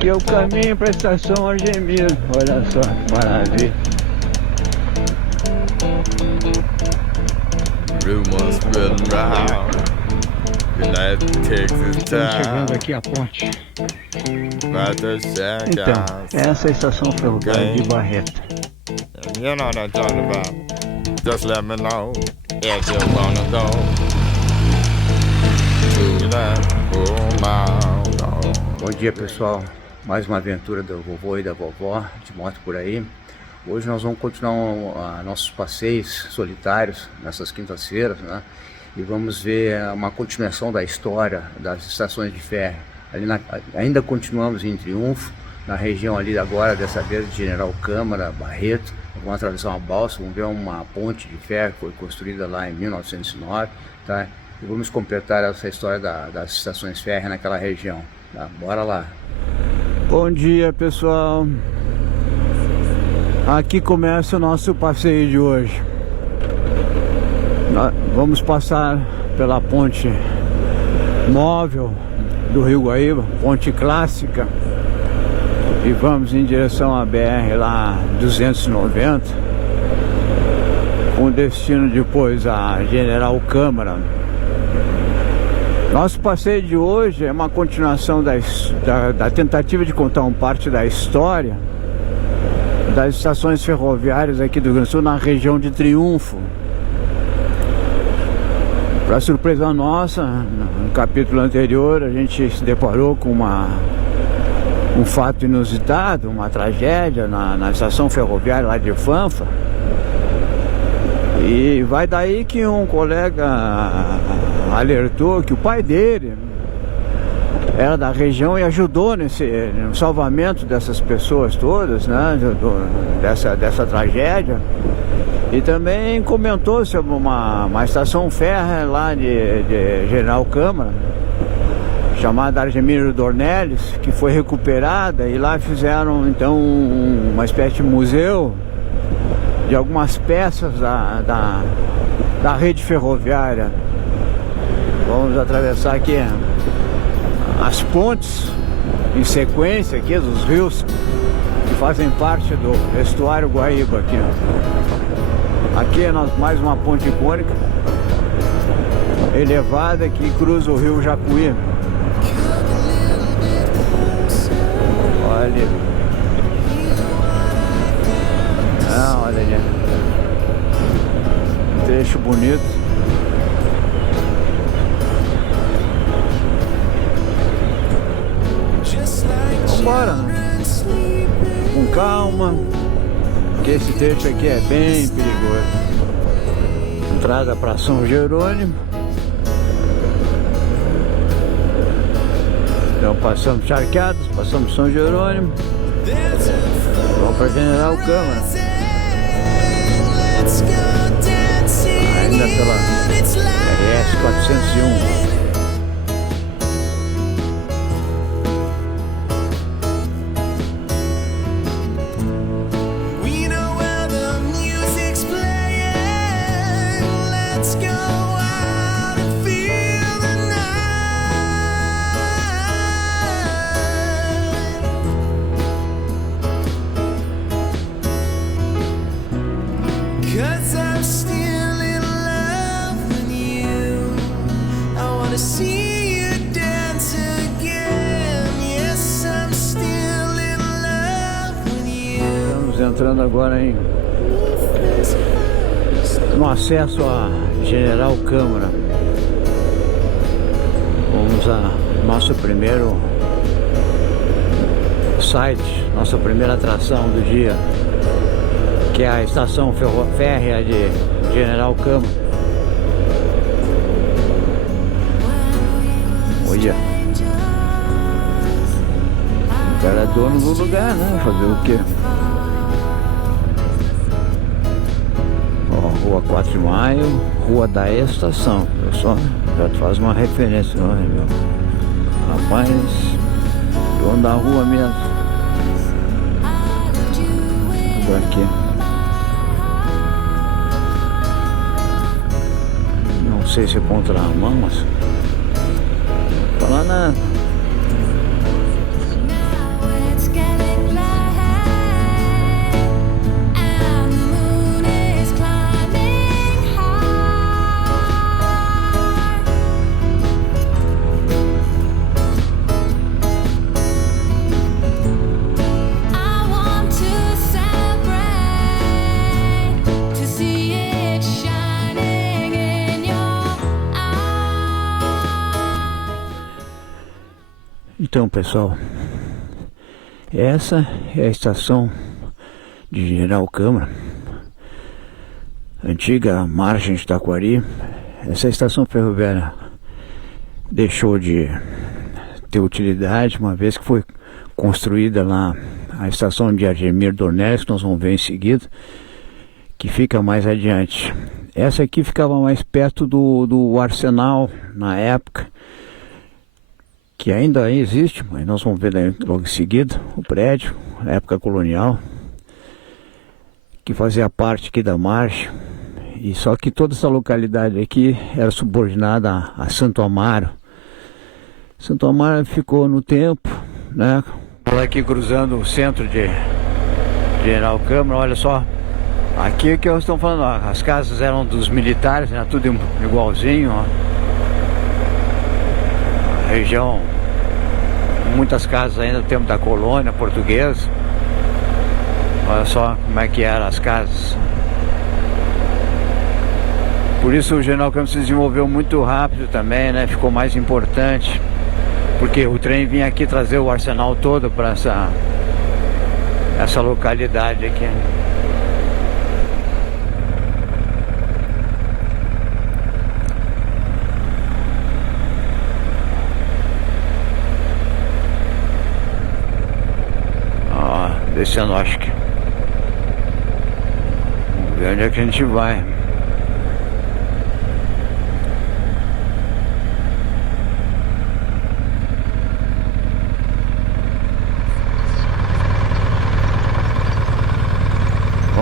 Aqui é o caminho para a estação Argemiro. Olha só, que maravilha. Rumors spread around. United Texas Estamos chegando town. aqui à ponte. About to check Então, out. essa é a estação ferroviária de Barreto. You know what I'm talking about. Just let me know if you wanna go to that home. Bom dia, pessoal. Mais uma aventura do vovô e da vovó de moto por aí. Hoje nós vamos continuar nossos passeios solitários nessas quintas-feiras, né? E vamos ver uma continuação da história das estações de ferro. Ainda continuamos em Triunfo, na região ali agora, dessa vez de General Câmara, Barreto. Vamos atravessar uma balsa, vamos ver uma ponte de ferro que foi construída lá em 1909, tá? E vamos completar essa história das estações férreas naquela região, tá? Bora lá! Bom dia, pessoal! Aqui começa o nosso passeio de hoje. Nós vamos passar pela ponte móvel do Rio Guaíba, ponte clássica, e vamos em direção à BR lá 290, com destino depois a General Câmara. Nosso passeio de hoje é uma continuação da tentativa de contar parte da história das estações ferroviárias aqui do Rio Grande do Sul, na região de Triunfo. Para surpresa nossa, no capítulo anterior a gente se deparou com um fato inusitado, uma tragédia na estação ferroviária lá de Fanfa. E vai daí que um colega alertou que o pai dele era da região e ajudou no salvamento dessas pessoas todas, né, dessa tragédia. E também comentou sobre uma estação férrea lá de General Câmara, chamada Argemiro Dornelles, que foi recuperada, e lá fizeram então uma espécie de museu de algumas peças da rede ferroviária. Vamos atravessar aqui as pontes em sequência aqui dos rios que fazem parte do estuário Guaíba aqui. Aqui é mais uma ponte icônica elevada que cruza o rio Jacuí. Olha ali. Olha ali. Um trecho bonito. Vambora, né? Com calma, porque esse trecho aqui é bem perigoso. Entrada para São Jerônimo. Então passamos Charqueadas, passamos São Jerônimo. Vamos para General Câmara. Ainda pela RS 401. Entrando agora no acesso a General Câmara. Vamos a nosso primeiro site, nossa primeira atração do dia, que é a estação ferroviária de General Câmara. Olha, o cara é dono do lugar, né? Fazer o quê? Rua 4 de Maio, Rua da Estação. Eu só já te faz uma referência, não é, meu? Rapaz, dono da rua mesmo. Por aqui. Não sei se é contramão, mas não fala nada. Então, pessoal, essa é a estação de General Câmara, antiga margem de Taquari. Essa estação ferroviária deixou de ter utilidade, uma vez que foi construída lá a estação de Argemiro Dornelles, que nós vamos ver em seguida, que fica mais adiante. Essa aqui ficava mais perto do Arsenal na época, que ainda existe, mas nós vamos ver logo em seguida o prédio, na época colonial, que fazia parte aqui da margem. E só que toda essa localidade aqui era subordinada a Santo Amaro. Santo Amaro ficou no tempo, né? Aqui cruzando o centro de General Câmara, olha só. Aqui é que eu estou falando, ó, as casas eram dos militares, né? Tudo igualzinho, ó. A região, muitas casas ainda do tempo da colônia portuguesa. Olha só como é que eram as casas. Por isso o General Câmara se desenvolveu muito rápido também, né? Ficou mais importante, porque o trem vinha aqui trazer o arsenal todo para essa localidade aqui. Ó, descendo, acho que. Vamos ver onde é que a gente vai.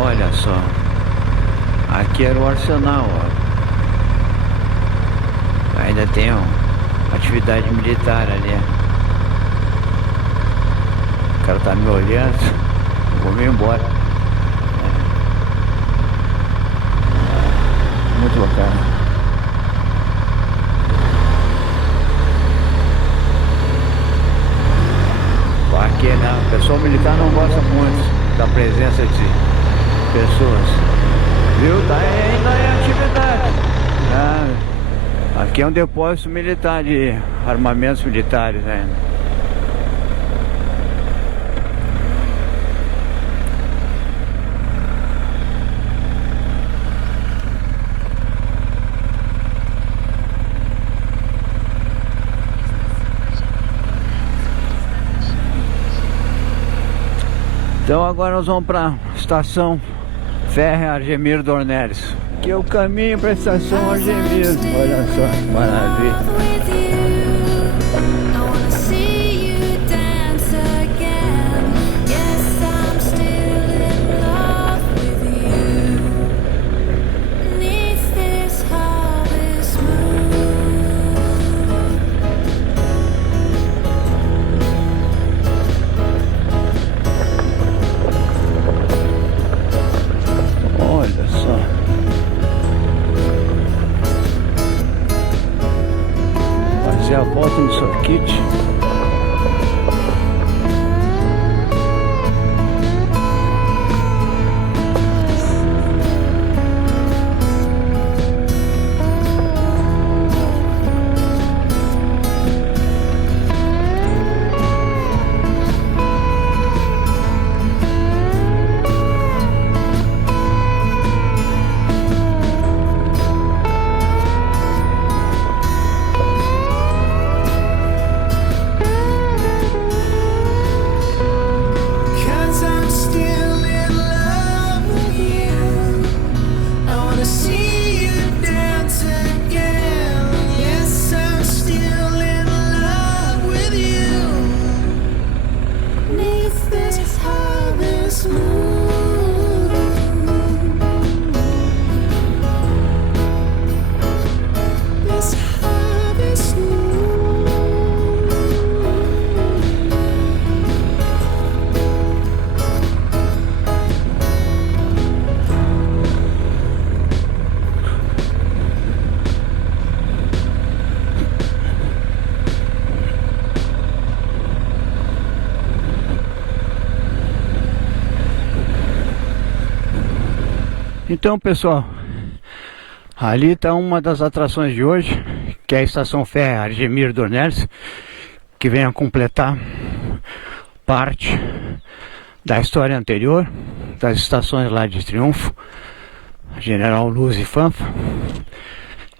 Olha só, aqui era o arsenal, ó. Ainda tem atividade militar ali. O cara tá me olhando, vou me embora. Muito bacana. Aqui, né? O pessoal militar não gosta muito da presença de pessoas, viu? Ainda é atividade. Aqui é um depósito militar de armamentos militares ainda. Então agora nós vamos para a estação férrea Argemiro Dornelles. Aqui é o caminho para a estação Argemiro. Olha só, maravilha. A volta no circuito. Então, pessoal, ali está uma das atrações de hoje, que é a estação férrea Argemiro Dornelles, que vem a completar parte da história anterior, das estações lá de Triunfo, General Luz e Fanfa.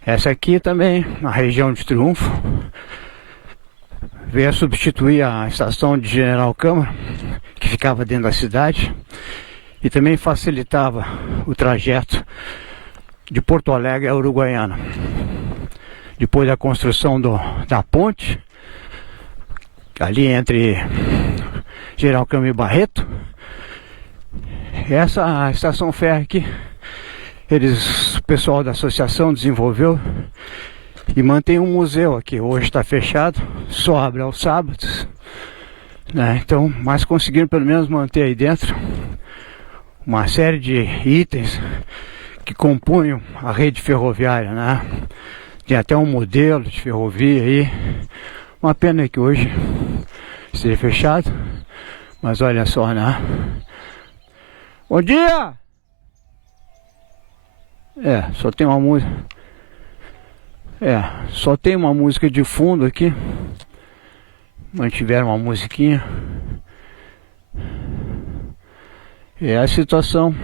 Essa aqui também, na região de Triunfo, veio a substituir a estação de General Câmara, que ficava dentro da cidade, e também facilitava o trajeto de Porto Alegre a Uruguaiana. Depois da construção da ponte, ali entre General Câmara e Barreto, essa estação férrea aqui, o pessoal da associação desenvolveu e mantém um museu aqui. Hoje está fechado, só abre aos sábados, né? Então, mas conseguiram pelo menos manter aí dentro uma série de itens que compunham a rede ferroviária, né? Tem até um modelo de ferrovia aí. Uma pena que hoje esteja fechado, mas olha só, né? Bom dia! Só tem uma música. Só tem uma música de fundo aqui. Mantiveram uma musiquinha. É a situação.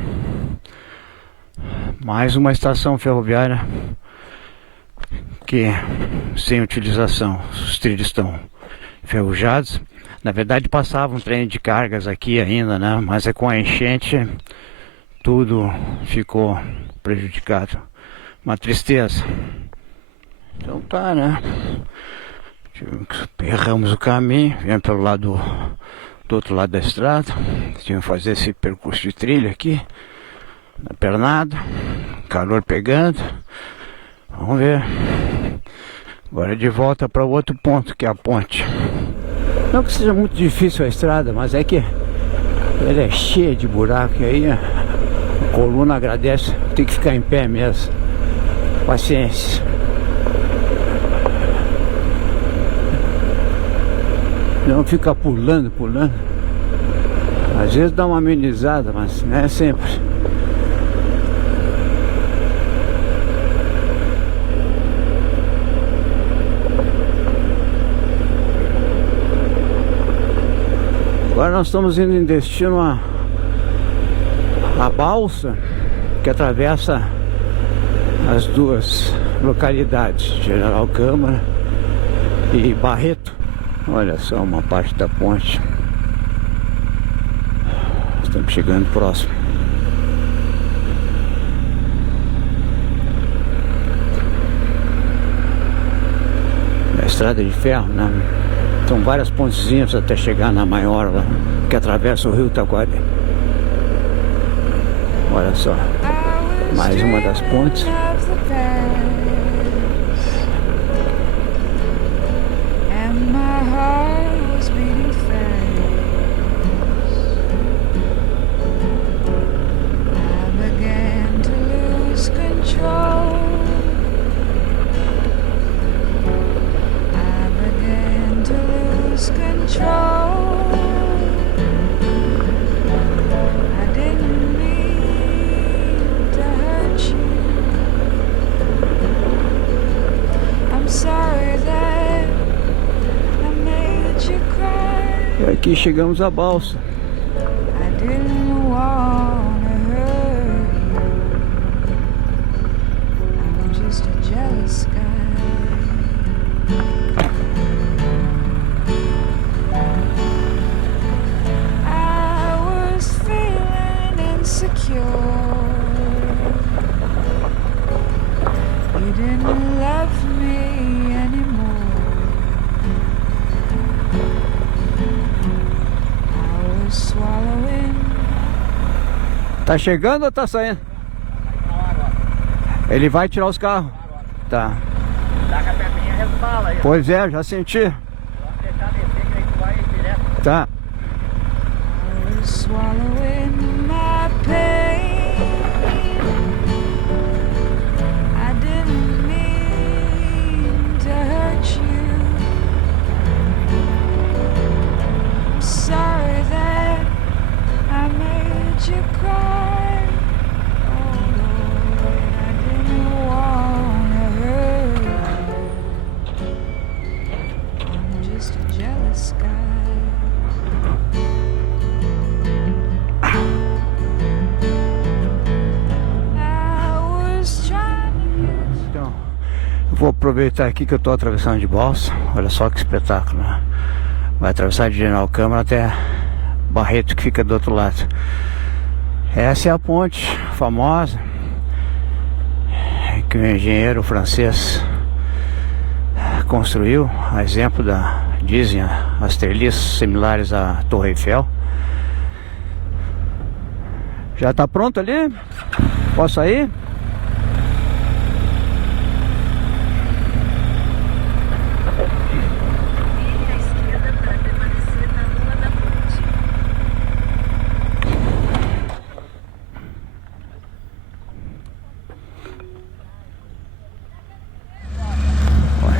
Mais uma estação ferroviária que sem utilização. Os trilhos estão enferrujados. Na verdade passava um trem de cargas aqui ainda, né? Mas com a enchente tudo ficou prejudicado. Uma tristeza. Então tá, né? Erramos o caminho, viemos pelo lado do outro lado da estrada. Tínhamos que fazer esse percurso de trilha aqui, na pernada, calor pegando. Vamos ver. Agora de volta para o outro ponto, que é a ponte. Não que seja muito difícil a estrada, mas é que ela é cheia de buraco e aí a coluna agradece, tem que ficar em pé mesmo. Paciência. Não fica pulando. Às vezes dá uma amenizada, mas não é sempre. Agora nós estamos indo em destino a balsa que atravessa as duas localidades, General Câmara e Barreto. Olha só uma parte da ponte. Estamos chegando próximo. A estrada de ferro, né? São várias pontezinhas até chegar na maior lá, que atravessa o rio Taquari. Olha só, mais uma das pontes. E aqui chegamos à balsa. Tá chegando ou tá saindo? Ele vai tirar os carros. Tá. Dá com a perninha resbala aí. Pois é, já senti. Vamos deixar descer que aí tu vai direto. Tá. Just a Vou aproveitar aqui que eu estou atravessando de balsa. Olha só que espetáculo, né? Vai atravessar de General Câmara até Barreto, que fica do outro lado. Essa é a ponte famosa que o engenheiro francês construiu, a exemplo dizem, as treliças similares à Torre Eiffel. Já está pronto ali? Posso sair?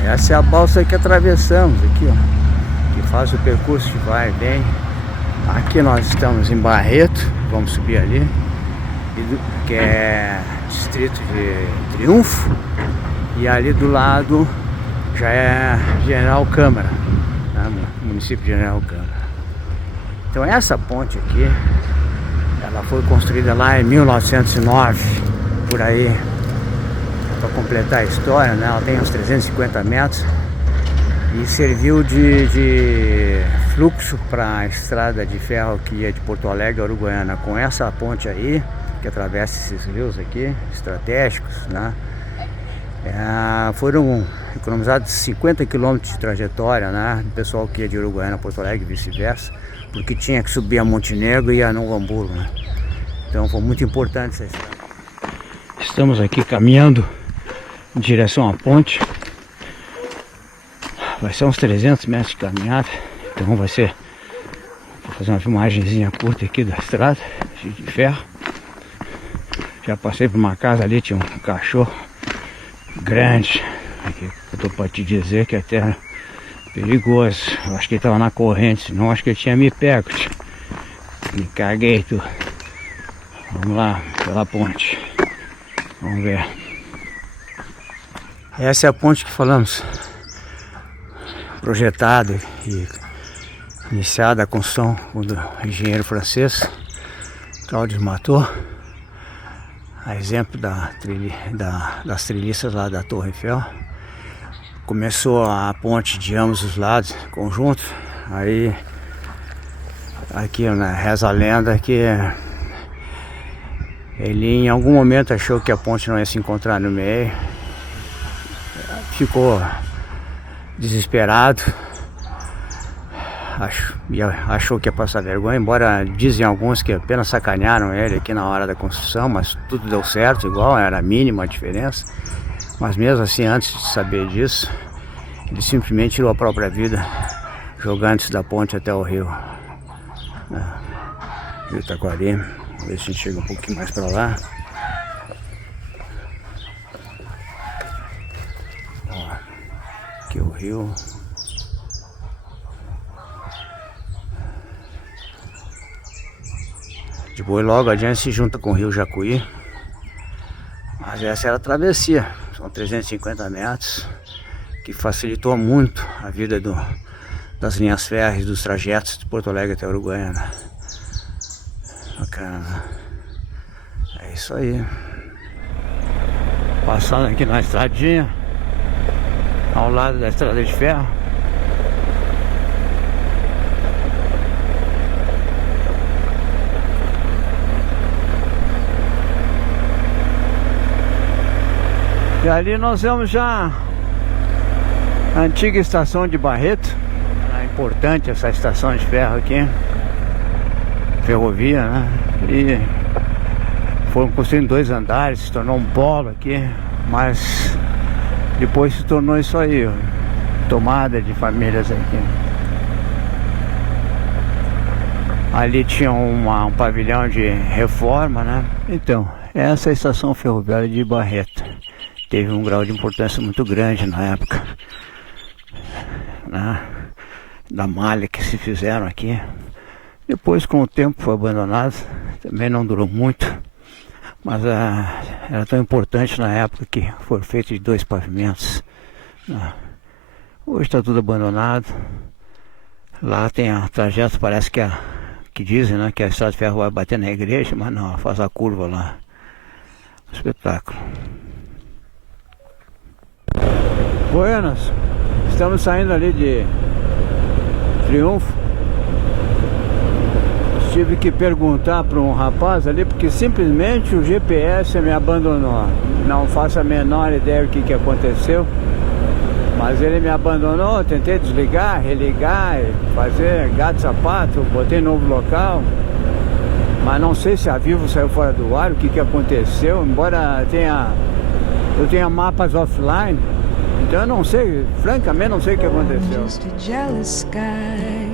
Essa é a balsa que atravessamos aqui, ó, que faz o percurso de vai e vem. Aqui nós estamos em Barreto, vamos subir ali, que é distrito de Triunfo, e ali do lado já é General Câmara, né, município de General Câmara. Então essa ponte aqui, ela foi construída lá em 1909, por aí. Para completar a história, né? Ela tem uns 350 metros e serviu de fluxo para a estrada de ferro que ia de Porto Alegre a Uruguaiana. Com essa ponte aí, que atravessa esses rios aqui, estratégicos, né? Foram economizados 50 km de trajetória, né? Do pessoal que ia de Uruguaiana a Porto Alegre e vice-versa, porque tinha que subir a Montenegro e a Novo Hamburgo, né? Então foi muito importante essa estrada. Estamos aqui caminhando em direção à ponte. Vai ser uns 300 metros de caminhada. Então vai ser, vou fazer uma filmagenzinha curta aqui da estrada de ferro. Já passei por uma casa ali, tinha um cachorro grande aqui, eu tô para te dizer que até era perigoso. Eu acho que ele tava na corrente, senão acho que ele tinha me pego. Me caguei tudo. Vamos lá pela ponte, vamos ver. Essa é a ponte que falamos, projetada e iniciada a construção do engenheiro francês Claude Mathot, a exemplo das treliças lá da Torre Eiffel. Começou a ponte de ambos os lados, conjunto. Aí aqui, né, reza a lenda que ele em algum momento achou que a ponte não ia se encontrar no meio. Ficou desesperado, achou que ia passar vergonha, embora dizem alguns que apenas sacanearam ele aqui na hora da construção, mas tudo deu certo igual, era mínima a diferença. Mas mesmo assim, antes de saber disso, ele simplesmente tirou a própria vida, jogando-se da ponte até o rio, Rio Taquari. Vamos ver se a gente chega um pouquinho mais para lá. Aqui é o rio. Depois logo adiante se junta com o rio Jacuí. Mas essa era a travessia, são 350 metros, que facilitou muito a vida das linhas férreas, dos trajetos de Porto Alegre até Uruguaiana. Bacana. É isso aí. Passando aqui na estradinha, ao lado da estrada de ferro. E ali nós vemos já a antiga estação de Barreto. É importante essa estação de ferro aqui, ferrovia, né? E foram construindo 2 andares, se tornou um polo aqui, mas depois se tornou isso aí, ó, tomada de famílias aqui. Ali tinha um pavilhão de reforma, né? Então, essa é a estação ferroviária de Barreto. Teve um grau de importância muito grande na época, né? Da malha que se fizeram aqui. Depois, com o tempo, foi abandonado. Também não durou muito, mas era tão importante na época que foram feitos de 2 pavimentos. Hoje está tudo abandonado. Lá tem a trajeto, parece que dizem, né, que a estrada de ferro vai bater na igreja, mas não, faz a curva lá. Espetáculo. Buenas, estamos saindo ali de Triunfo. Tive que perguntar para um rapaz ali, porque simplesmente o GPS me abandonou. Não faço a menor ideia do que aconteceu, mas ele me abandonou. Tentei desligar, religar, fazer gato sapato, botei novo local, mas não sei se a Vivo saiu fora do ar, o que aconteceu, embora eu tenha mapas offline. Então eu não sei, francamente não sei o que aconteceu. Just a jealous guy.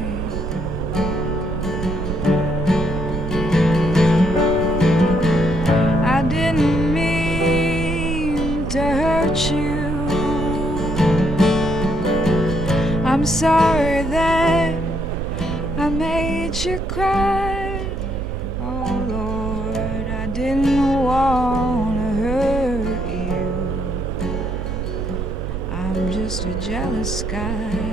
I didn't mean to hurt you. I'm sorry that I made you cry. Oh Lord, I didn't wanna hurt you. I'm just a jealous guy.